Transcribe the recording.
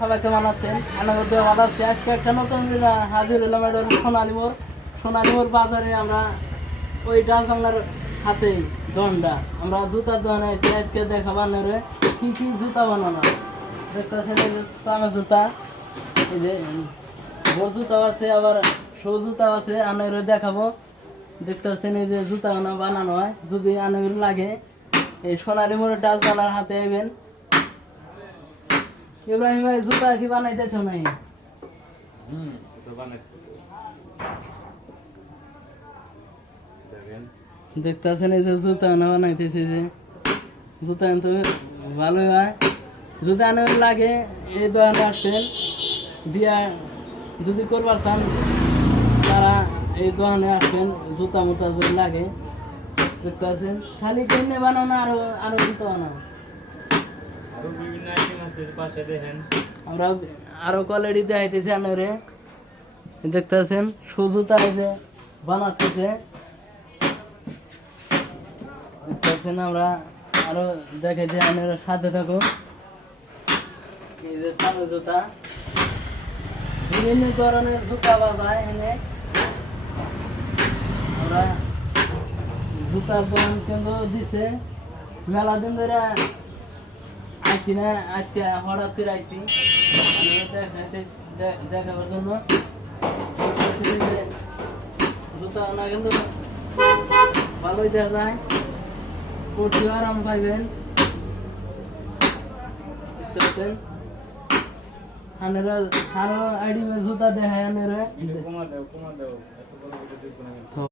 সবাই কেমন আছেন? আনন্দ ভালো আছি। আজকে একটা নতুন হাজির হলাম। এটা হলো সোনালী মোড় বাজারে। আমরা ওই ডাচ বাংলার হাতে দোকানটা আমরা জুতার দোকানে আছি। আজকে দেখাবো আপনারা কি কি জুতা বানানো। দেখতেছেন এই যে চামড়া জুতা, এই যে বড় জুতাও আছে, আবার শো জুতাও আছে। আপনারা দেখাবো। দেখতেছেন এই যে জুতা বানানো হয়। যদি আপনার লাগে এই সোনালী মোড়ের ডাচ বাংলার হাতে আইবেন। ইব্রাহিম ভাই জুতা কি বানাইতেছ নাই? দেখতেছেন এই যে জুতা বানাইতেছে, যে জুতা কিন্তু ভালোই হয়। যদি আনার লাগে এই দোকানে আসছেন, বিয়া যদি করবার চান তারা এই দোকানে আসবেন। জুতা মুতা যদি লাগে দেখতেছেন। খালি কিনে বানানো আরো আরো জুতা বানানো। আমরা আরো কোয়ালিটি দেখাইতেছি আপনারে। দেখতেছেন সুজুতা যে বানাচ্ছে। দেখতেছেন আমরা আরো দেখাইছি, আপনারা সাথে থাকুন। এই যে চালু জুতা, বিভিন্ন ধরনের জুতা বাজায় এনে। আমরা জুতার দোকান কিন্তু দিছে মেলা দিন ধরে আইছি না, আজকে হঠাৎ করে আইছি দেখাবার জন্য। জুতা না কিন্তু ভালোই দেখা যায়, পড়তেও আরাম পাইবেন। আরো আইডি জুতা দেখায়।